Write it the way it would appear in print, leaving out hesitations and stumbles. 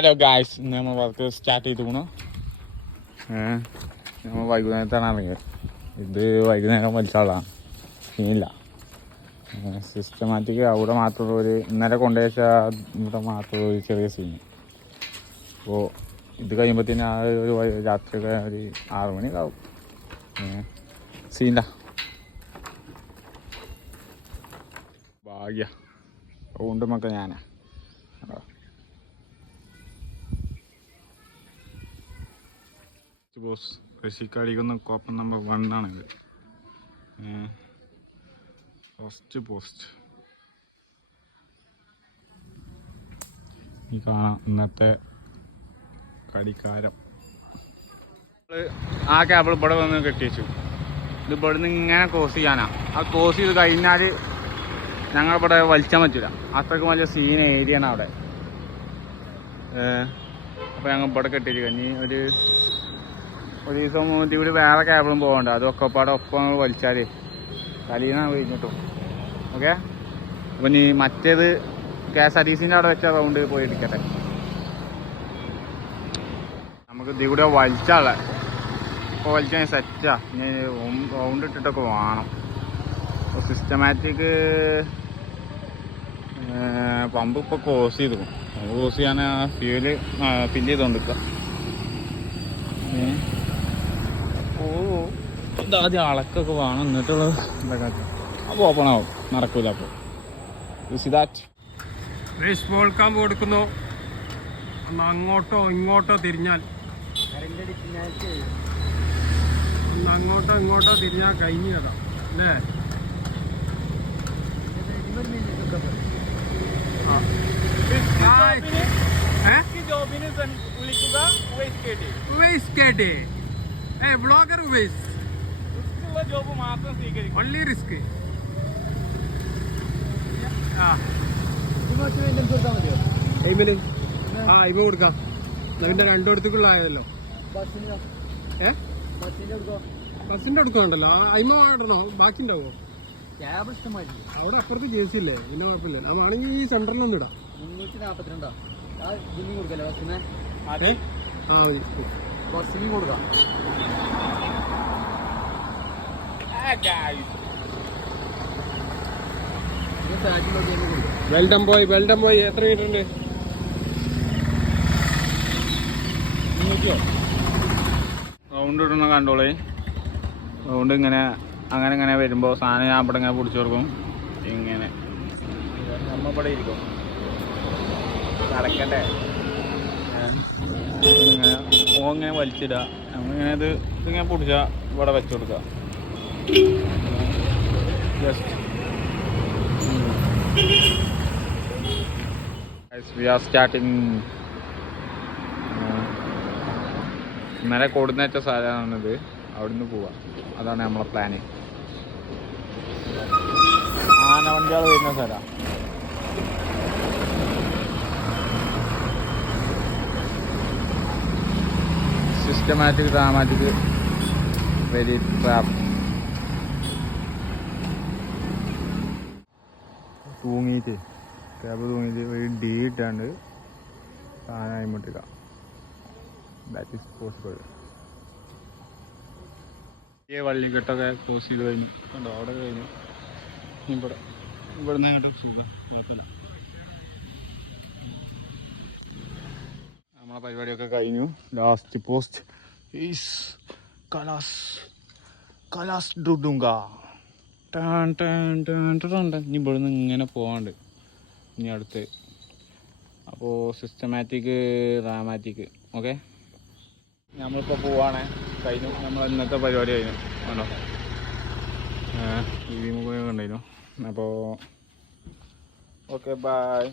Hello guys, ഇന്ന് നമ്മൾ work start ചെയ്തു. നമ്മൾ വൈകുന്നേരത്താണ് ഇറങ്ങിയത്. ഇത് വൈകുന്നേരം വലിച്ചാളാണ്, സീനില്ല. സിസ്റ്റമാറ്റിക് അവിടെ മാത്രമുള്ള ഒരു ഇന്നലെ കൊണ്ടുവച്ചാൽ ഇവിടെ മാത്രമുള്ള ഒരു ചെറിയ സീന്. അപ്പോൾ ഇത് കഴിയുമ്പോഴത്തേന് ആ ഒരു രാത്രി ഒരു 6 മണിയൊക്കെ ആവും. സീനില്ല, ഭാഗ്യ അതുകൊണ്ട് മക്ക ഞാനാ. ബോസ് കൃഷിക്കാടിക്കുന്ന കോപ്പൻ നമ്പർ 1 ആണിത്. ഫസ്റ്റ് പോസ്റ്റ് ഈ കാണാം ഇന്നത്തെ കടിക്കാരം. ആ കേബിൾ ഇവിടെ വന്ന് കെട്ടിവെച്ചു. ഇത് ഇവിടെ നിന്ന് ഇങ്ങനെ ക്രോസ് ചെയ്യാനാ. ആ ക്രോസ് ചെയ്ത് കഴിഞ്ഞാൽ ഞങ്ങളിവിടെ വലിച്ചാൻ പറ്റില്ല, അത്രയ്ക്ക് വലിയ സീൻ ഏരിയ ആണ് അവിടെ. അപ്പോൾ ഞങ്ങൾ ഇവിടെ കെട്ടിയിട്ട് കഴിഞ്ഞ് ഒരു ദിവസം ഇവിടെ വേറെ കേബിളും പോകണ്ട. അതൊക്കെ പാടെ ഒപ്പം വലിച്ചാൽ കലീനാണ് കഴിഞ്ഞിട്ടും. ഓക്കെ, അപ്പം ഇനി മറ്റേത് KSRTCൻ്റെ അവിടെ വെച്ച റൗണ്ട് പോയി എടുക്കട്ടെ. നമുക്ക് ഇതിൽ കൂടെ വലിച്ചാളെ ഇപ്പോൾ വലിച്ചാൽ സെറ്റാ. ഇനി റൗണ്ട് ഇട്ടിട്ടൊക്കെ വേണം. അപ്പോൾ സിസ്റ്റമാറ്റിക് പമ്പ് ഇപ്പോൾ ക്ലോസ് ചെയ്തു. ക്ലോസ് ചെയ്യാൻ ഫ്യൂല് ഫില്ല് ചെയ്തുകൊണ്ടിരിക്കുക. ഇതാദ്യം അളക്കൊക്കെ വേണം, എന്നിട്ടുള്ള ഇതൊക്കെ അപ്പോൾ ഓപ്പൺ ആവും. നടക്കില്ല അപ്പോൾ റേസ് ബോൾ കാമ്പ് കൊടുക്കുന്നു. ഒന്ന് അങ്ങോട്ടോ ഇങ്ങോട്ടോ തിരിഞ്ഞാൽ കഴിഞ്ഞു കഥ അല്ലേ? ബ്ലോഗർ ജോബ് മാത്രം സ്വീകരിക്കും. Only risk. ഇവ കൊടുക്കാം. അതിന്റെ രണ്ടിടത്തേക്കുള്ളായതല്ലോ. ബസ്സിന്റെ അടുക്കുണ്ടല്ലോ, അയിമ ഇടണോ? ബാക്കി ഉണ്ടാവോ? അവിടെ അപ്പുറത്ത് JC ഇല്ലേ, പിന്നെ കുഴപ്പമില്ല. ആണെങ്കിൽ ഈ സെന്ററിലൊന്നും ഇടാം. 342 കൊടുക്കാം. വെൽഡം ബോയ് എത്ര മീറ്റർ ഉണ്ട്? 300. റൗണ്ട് ഇടണ കണ്ടോളേ. റൗണ്ട് അങ്ങനെ വരുമ്പോൾ സാധനം ഞാൻ ഇവിടെ ഇങ്ങനെ പിടിച്ചു കൊടുക്കും. ഇങ്ങനെ നമ്മ ഇവിടെ ഇരിക്കും, നടക്കട്ടെ. ഇങ്ങനെ വലിച്ചിടുക. നമ്മളിങ്ങനെ ഇതിങ്ങനെ പിടിച്ചാൽ ഇവിടെ വെച്ചു കൊടുക്കുക. Just we are starting. ഇന്നലെ കോർഡിനേറ്റ സ്ഥലമാണിത്, അവിടെ നിന്ന് പോവാം. അതാണ് നമ്മളെ പ്ലാന്. ആനവണ്ടികൾ വരുന്ന സ്ഥലം. Systematic dramatic very trap. തൂങ്ങിയിട്ട് കേബിൾ തൂങ്ങിയിട്ട് ഒരു D ഇട്ടാണ്ട് സാധനം അയിമുട്ടില്ല. That is possible. ഈ വള്ളിക്കെട്ടൊക്കെ ക്ലോസ് ചെയ്ത് കഴിഞ്ഞു. കണ്ടോ, അവിടെ കഴിഞ്ഞു. ഇവിടെ നിന്ന് സുഖം, കുഴപ്പമില്ല. നമ്മളെ പരിപാടിയൊക്കെ കഴിഞ്ഞു. ലാസ്റ്റ് പോസ്റ്റ് ഈസ് കലാസ് ഡുഡുങ്ക. ഇനി ഇവിടുന്ന് ഇങ്ങനെ പോകാണ്ട് ഇനി അടുത്ത്. അപ്പോൾ സിസ്റ്റമാറ്റിക് ഡ്രാമാറ്റിക്. ഓക്കെ, നമ്മളിപ്പോൾ പോവാണ്. കഴിഞ്ഞു, നമ്മൾ ഇന്നത്തെ പരിപാടി കഴിഞ്ഞു. ആണോ, TV മുഖം ഉണ്ടായിരുന്നു. അപ്പോൾ ഓക്കെ, ബൈ.